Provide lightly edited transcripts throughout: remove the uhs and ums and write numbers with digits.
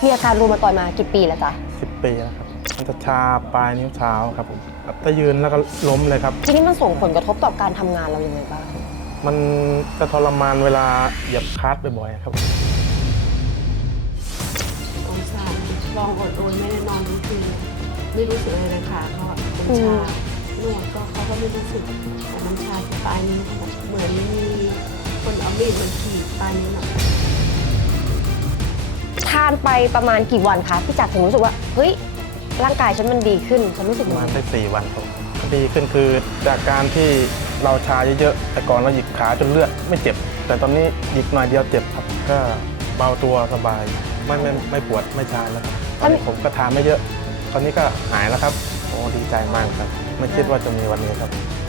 มีอาการรูมาตอยมากี่ปีแล้วจ๊ะ 10 ปีแล้วครับมันจะชาปลายนิ้วเท้าครับผมถ้ายืนแล้วก็ล้มเลยครับทีนี้มันส่งผลกระทบต่อการทำงานเรายังไงบ้างมันจะทรมานเวลาเหยียบคลัตช์บ่อยๆครับสงสารลองอดโอนไม่ได้นอนทั้งคืนไม่รู้สึกอะไรเลยค่ะเขามันชานวดก็เขาก็ไม่รู้สึกแต่มันชาที่ปลายนิ้วเขาแบบเหมือนมีคนเอามีดมันขีดปลายนิ้วหน่อยทานไปประมาณกี่วันคะพี่จักรถึงรู้สึกว่าเฮ้ยร่างกายฉันมันดีขึ้นฉันรู้สึกประมาณได้4 วันครับดีขึ้นคือจากการที่เราชาเยอะๆแต่ก่อนเราหยิกขาจนเลือดไม่เจ็บแต่ตอนนี้หยิกหน่อยเดียวเจ็บครับก็เบาตัวสบายไม่ปวดไม่ชาแล้วตอนนี้ผมก็ทานไม่เยอะตอนนี้ก็หายแล้วครับโอ้ดีใจมากครับไม่คิดว่าจะมีวันนี้ครับ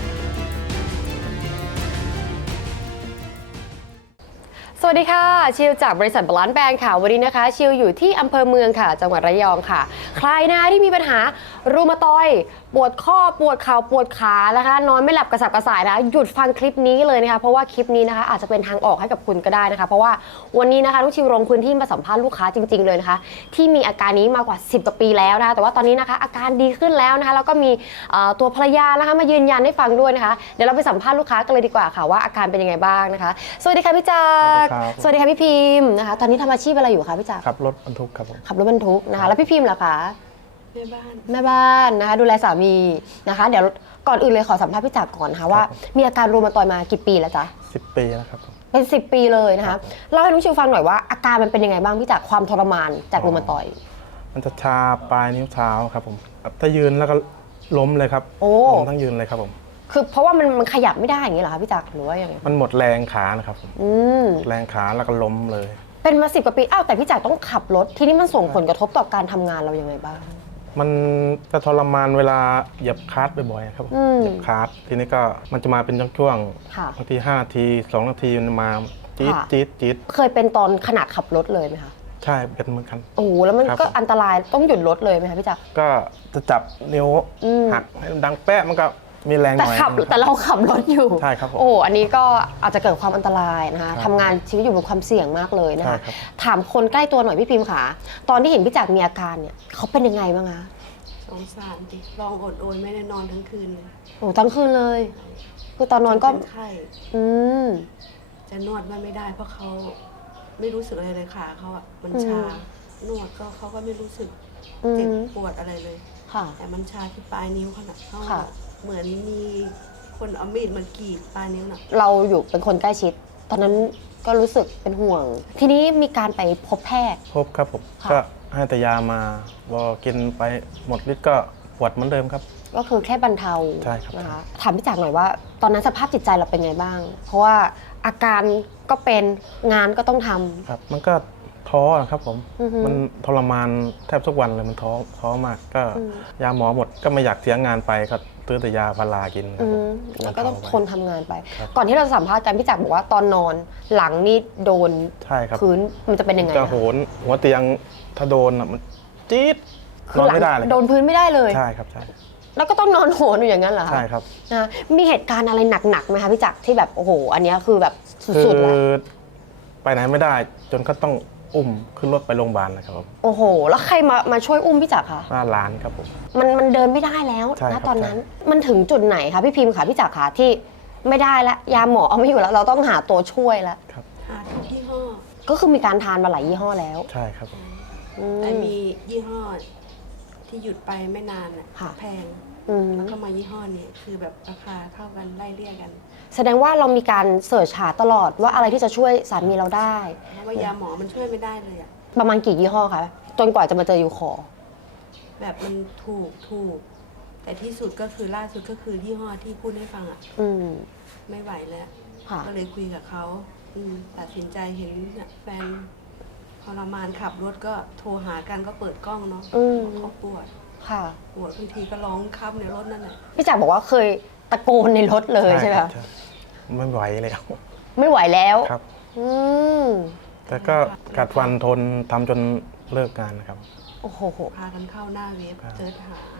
สวัสดีค่ะชิวจากบริษัทบาลานซ์แบรนด์ค่ะวันนี้นะคะชิวอยู่ที่อำเภอเมืองค่ะจังหวัดระยองค่ะใครนะที่มีปัญหารูมาตอยปวดข้อปวดเข่าปวดขานะคะนอนไม่หลับกระสับกระส่ายนะหยุดฟังคลิปนี้เลยนะคะเพราะว่าคลิปนี้นะคะอาจจะเป็นทางออกให้กับคุณก็ได้นะคะเพราะว่าวันนี้นะคะลูกชิวลงพื้นที่มาสัมภาษณ์ลูกค้าจริงๆเลยนะคะที่มีอาการนี้มากว่า10 กว่าปีแล้วนะคะแต่ว่าตอนนี้นะคะอาการดีขึ้นแล้วนะคะแล้วก็มีตัวภรรยานะคะมายืนยันให้ฟังด้วยนะคะเดี๋ยวเราไปสัมภาษณ์ลูกค้ากันเลยดีกว่าค่ะว่าอาการเป็นยังไงบ้างนะคะสวัสดีค่ะพี่จักรสวัสดีค่ะพี่พิมพ์นะคะตอนนี้ทำอาชีพอะไรอยู่คะพี่จักรขับรถบรรทุกครับผมขับรถบรรทุกนะคะแล้วพี่พิมพ์ล่ะคะแม่บ้านนะคะดูแลสามีนะคะเดี๋ยวก่อนอื่นเลยขอสัมภาษณ์พี่จักรก่อนนะคะว่ามีอาการรูมาตอยมากี่ปีแล้วจ๊ะ 10 ปีแล้วครับเป็น10 ปีเลยนะคะเล่าให้น้องชิวฟังหน่อยว่าอาการมันเป็นยังไงบ้างพี่จักรความทรมานจากรูมาตอยมันจะชาปลายนิ้วเท้าครับผมถ้ายืนแล้วก็ล้มเลยครับล้มทั้งยืนเลยครับผมคือเพราะว่ามันขยับไม่ได้อย่างนี้เหรอคะพี่จักรหรือว่ายังไงมันหมดแรงขานะครับผมแรงขาแล้วก็ล้มเลยเป็นมา10 กว่าปีอ้าวแต่พี่จักรต้องขับรถทีนี้มันส่งผลกระทบต่อการทำงานเรายังไงบ้างมันจะทรมานเวลาเหยียบคลัตช์บ่อยๆครับเหยียบคลัตช์ทีนี้ก็มันจะมาเป็นช่วงๆบางที5 นาที2 นาทีมันมาจี๊ดเคยเป็นตอนขณะขับรถเลยไหมคะใช่เป็นเหมือนกันโอ้แล้วมันก็อันตรายต้องหยุดรถเลยไหมคะพี่จักรก็จะจับนิ้วหักให้ดังแป๊ะมันก็มีแรงหน่อยแต่เราขับรถอยู่ใช่ครับโอ้อันนี้ก็อาจจะเกิดความอันตรายนะคะทำงานชีวิตอยู่บนความเสี่ยงมากเลยนะคะถามคนใกล้ตัวหน่อยพี่พิมพ์ค่ะตอนที่เห็นพี่จักรมีอาการเนี่ยเขาเป็นยังไงบ้างคะสงสารดิลองอดโอนไม่ได้นอนทั้งคืนเลยโอ้ทั้งคืนเลยคือตอนนอนก็ไข้จะนวดมันไม่ได้เพราะเขาไม่รู้สึกอะไรเลยค่ะเขาอ่ะมันชานวดก็เขาก็ไม่รู้สึกเจ็บปวดอะไรเลยแต่มันชาที่ปลายนิ้วขนาดเขาเหมือนมีคนเอามีดมันกรีดปลายนิ้วน่ะเราอยู่เป็นคนใกล้ชิดตอนนั้นก็รู้สึกเป็นห่วงทีนี้มีการไปพบแพทย์พบครับผมก็ให้แต่ยามาพอกินไปหมดฤทธิ์ก็ปวดเหมือนเดิมครับก็คือแค่บรรเทาใช่ครับนะคะถามพี่จักรหน่อยว่าตอนนั้นสภาพจิตใจเราเป็นไงบ้างเพราะว่าอาการก็เป็นงานก็ต้องทำครับมันก็ท้อครับผมมันทรมานแทบทุกวันเลยมันท้อมากก็ยาหมอหมดก็ไม่อยากเสียงานไปก็ซื้อแต่ยาพารากินแล้วก็ต้องทนทำงานไปก่อนที่เราสัมภาษณ์กันพี่จักรบอกว่าตอนนอนหลังนี่โดนพื้นมันจะเป็นยังไงจะโหนหัวเตียงถ้าโดนมันจี๊ดนอนไม่ได้เลยโดนพื้นไม่ได้เลยใช่ครับใช่แล้วก็ต้องนอนโหนอยู่อย่างนั้นเหรอใช่ครับนะมีเหตุการณ์อะไรหนักๆไหมคะพี่จักรที่แบบโอ้โหอันนี้คือแบบสุดๆแล้วไปไหนไม่ได้จนก็ต้องอุ้มขึ้นรถไปโรงพยาบาลนะครับโอ้โหแล้วใครมาช่วยอุ้มพี่จักรคะร้านครับผมมันเดินไม่ได้แล้วนะตอนนั้นมันถึงจุดไหนคะพี่พิมพ์ค่ะพี่จักรคะที่ไม่ได้แล้วยาหมอเอาไม่อยู่แล้วเราต้องหาตัวช่วยแล้วหาทุกยี่ห้อก็คือมีการทานมาหลายยี่ห้อแล้วใช่ครับแต่มียี่ห้อที่หยุดไปไม่นานอ่ะแพงแล้วก็มายี่ห้อนี้คือแบบราคาเท่ากันไล่เลี่ยกันแสดงว่าเรามีการเสิร์ชหาตลอดว่าอะไรที่จะช่วยสามีเราได้เพราะว่ายาหมอมันช่วยไม่ได้เลยอะประมาณกี่ยี่ห้อคะจนกว่าจะมาเจอยูคอแบบมันถูกแต่ที่สุดก็คือล่าสุดก็คือยี่ห้อที่พูดให้ฟังอ่ะไม่ไหวแล้วก็เลยคุยกับเขาตัดสินใจเห็นแฟนทรมานขับรถก็โทรหากันก็เปิดกล้องเนาะเขาปวดปวดบางทีก็ร้องคับในรถนั่นแหละพี่จักรบอกว่าเคยตะโกนในรถเลยใช่ไหมไม่ไหวแล้วไม่ไหวแล้วครับแต่ก็กัดฟันทนทำจนเลิกงานนะครับโอ้โหพากันเข้าหน้าเว็บเสิร์ชหา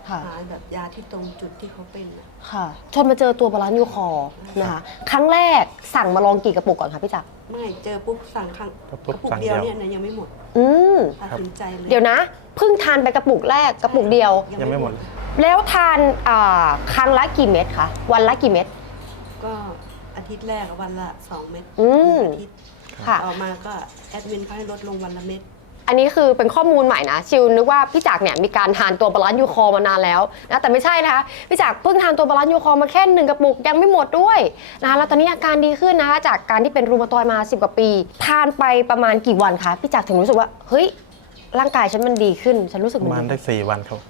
ค่ะหาแบบยาที่ตรงจุดที่เขาเป็นอะค่ะจนมาเจอตัวบาลานซ์ยูคอร์นะคะครั้งแรกสั่งมาลองกี่กระปุกก่อนคะพี่จักรไม่เจอปุ๊บสั่งครั้งกระกปุกระปุกสั่งเดียวเดียวเนี่ยนะยังไม่หมดอืมตัดสินใจเลยเดี๋ยวนะเพิ่งทานไปกระปุกแรกกระปุกเดียวยังไม่หมดแล้วทานครั้งละกี่เม็ดคะวันละกี่เม็ดก็อาทิตย์แรกอะวันละ2 เม็ดอืมอาทิตย์ค่ะต่อมาก็แอดมินเขาให้ลดลงวันละเม็ดอันนี้คือเป็นข้อมูลใหม่นะชิวนึกว่าพี่จักรเนี่ยมีการทานตัวบาลานซ์ยูคอร์มานานแล้วนะแต่ไม่ใช่นะคะพี่จักรเพิ่งทานตัวบาลานซ์ยูคอร์มาแค่1 กระปุกยังไม่หมดด้วยนะคะแล้วตอนนี้อาการดีขึ้นนะคะจากการที่เป็นรูมาตอยด์มา10 กว่าปี ทานไปประมาณกี่วันคะพี่จักรถึงรู้สึกว่าเฮ้ยร่างกายฉันมันดีขึ้นฉันรู้สึกประมันมาณดีได้4 วันครับ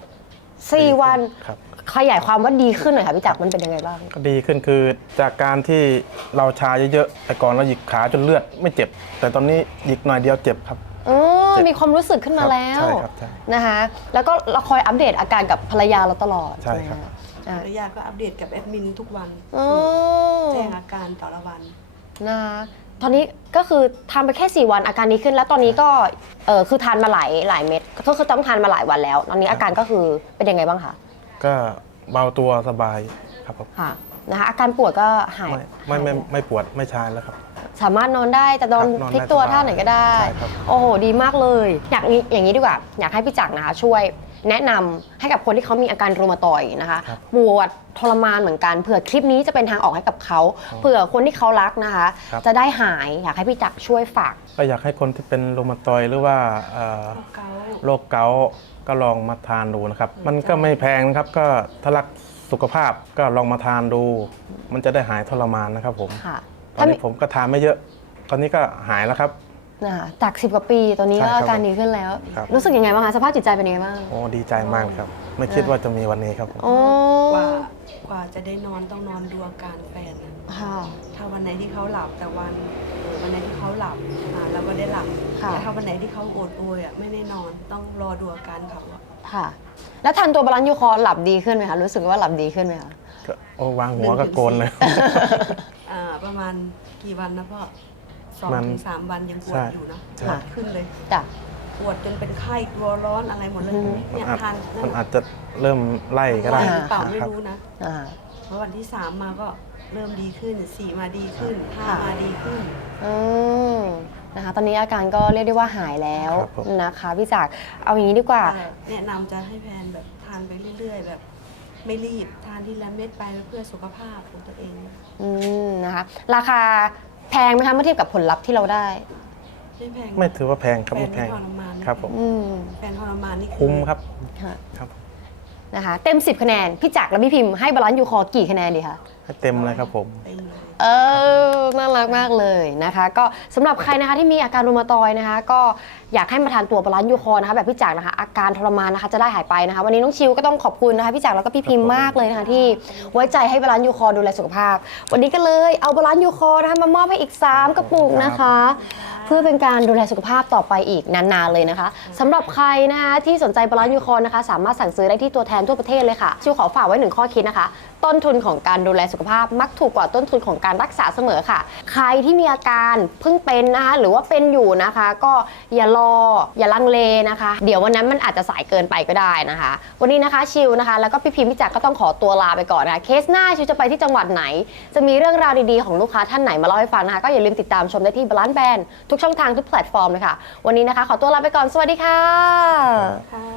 4 วันครับขยายความว่าดีขึ้นหน่อยค่ะพี่จักรมันเป็นยังไงบ้างก็ดีขึ้นคือจากการที่เราชาเยอะๆแต่ก่อนเราหยิกขาจนเลือดไม่เจ็บ แต่ตอนนี้หยิกหน่อยเดียวเจ็บครับอ๋อมีความรู้สึกขึ้นมาแล้วใช่ครับใช่นะคะแล้วก็เราคอยอัปเดตอาการกับภรรยาเราตลอดใช่ครับไหมะอ่ะภรรยาก็อัปเดตกับแอดมินทุกวันอ๋อแจ้งอาการแต่ละวันนะคะตอนนี้ก็คือทานไปแค่ 4 วันอาการดีขึ้นแล้วตอนนี้ก็คือทานมาหลายเม็ดก็คือต้องทานมาหลายวันแล้ว ตอนนี้อาการก็คือเป็นยังไงบ้างคะก็เบาตัวสบายครับผมค่ะนะคะอาการปวดก็หายไม่ปวดไม่ชาแล้วครับสามารถนอนได้จะนอนครับนอนพลิกตัวได้สบายท่าไหนก็ได้ใช่ครับโอ้โหดีมากเลยอย่างนี้ดีกว่าอยากให้พี่จักรนะคะช่วยแนะนำให้กับคนที่เขามีอาการรูมาตอยด์นะคะครับปวดทรมานเหมือนกันเผื่อคลิปนี้จะเป็นทางออกให้กับเขาเผื่อคนที่เขารักนะคะครับจะได้หายอยากให้พี่จักรช่วยฝากก็อยากให้คนที่เป็นโรมาตอยด์หรือว่าโรคเกาต์ก็ลองมาทานดูนะครับ มันก็ไม่แพงนะครับก็ถ้ารักสุขภาพก็ลองมาทานดู มันจะได้หายทรมานนะครับผมค่ะตอนนี้ผมก็ทานไม่เยอะ ตอนนี้ก็หายแล้วครับนะคะจาก 10 กว่าปีตอนนี้ใช่ก็ครับอาการดีขึ้นแล้วครับรู้สึกยังไงบ้างคะสภาพจิตใจเป็นยังไงบ้างโอ้ดีใจมากเลยครับ ไม่คิดว่าจะมีวันนี้ครับผมโอ้กว่าจะได้นอนต้องนอนดูอาการแฟนอะค่ะถ้าวันไหนที่เขาหลับแต่วันไหนที่เขาหลับเราก็ได้หลับค่ะแต่ถ้าวันไหนที่เขาโอดโอยไม่ได้นอนต้องรอดูอาการเขาอะค่ะ แล้วทานตัวบาลานซ์ยูคอร์หลับดีขึ้นไหมคะรู้สึกว่าหลับดีขึ้นไหมคะก็โอ้วางหัวก็โกนเลยประมาณกี่วันนะพ่อ2 มันถึง 3 วันยังปวใช่ดอยู่นะใช่ปวดขึ้นเลยจ้ะปวดจนเป็นไข้ตัวร้อนอะไรหมดเลยอืมเนี่ยทานมันอาจจะเริ่มไล่ก็ได้หรือเปล่าไม่ครับรู้นะอ่าเพราะวันที่ 3 มาก็เริ่มดีขึ้น 4 มาดีขึ้นค่ะ 5 มาดีขึ้นอืมนะคะ ตอนนี้อาการก็เรียกได้ว่าหายแล้วครับผมนะคะพี่จักรเอาอย่างนี้ดีกว่าแนะนำจะให้แพนแบบทานไปเรื่อยๆ แบบไม่รีบทานทีละเม็ดไปเพื่อสุขภาพของตัวเองอืมนะคะ ราคาแพงไหมคะเมื่อเทียบกับผลลัพธ์ที่เราได้ไม่แพงไม่ถือว่าแพงครับแฟไม่นแพไม่งทรมานนะครับผมอืมแฟนทรมานนี่อคุ้มครับค่ะครับนะคะ เต็ม 10 คะแนน พี่จักรและพี่พิมพ์ให้บาลานซ์ยูคอร์กี่คะแนนดีคะให้เต็มเลยครับผมเต็มเลยเออ น่ารักมากเลยนะคะ ก็สำหรับใครนะคะที่มีอาการรูมาตอยด์นะคะ ก็อยากให้มาทานตัวบาลานซ์ยูคอร์นะคะแบบพี่จักรนะคะ อาการทรมานนะคะจะได้หายไปนะคะ วันนี้น้องชิวก็ต้องขอบคุณนะคะพี่จักรแล้วก็พี่พิมพ์มากเลยนะคะที่ไว้ใจให้บาลานซ์ยูคอร์ดูแลสุขภาพ วันนี้ก็เลยเอาบาลานซ์ยูคอร์นะคะมามอบให้อีก 3 กระปุกนะคะ เพื่อเป็นการดูแลสุขภาพต่อไปอีกนานๆเลยนะคะสำหรับใครนะคะที่สนใจบาลานซ์ยูคอร์นะคะสามารถสั่งซื้อได้ที่ตัวแทนทั่วประเทศเลยค่ะชิวขอฝากไว้1 ข้อคิดนะคะ ต้นทุนของการดูแลสุขภาพมักถูกกว่าต้นทุนของการรักษาเสมอค่ะ ใครที่มีอาการเพิ่งเป็นนะคะหรือว่าเป็นอยู่นะคะ ก็อย่ารออย่าลังเลนะคะ เดี๋ยววันนั้นมันอาจจะสายเกินไปก็ได้นะคะ วันนี้นะคะชิวนะคะแล้วก็พี่พิมพ์พี่จักรก็ต้องขอตัวลาไปก่อนนะคะเคสหน้าชิวจะไปที่จังหวัดไหน จะมีเรื่องราวดีๆของลูกค้าท่านไหนมาเล่าให้ฟังนะคะก็อย่าลืมติดตามชมได้ที่บาลานซ์แบนทุกช่องทางทุกแพลตฟอร์มเลยค่ะวันนี้นะคะขอตัวลาไปก่อนสวัสดีค่ะค่ะ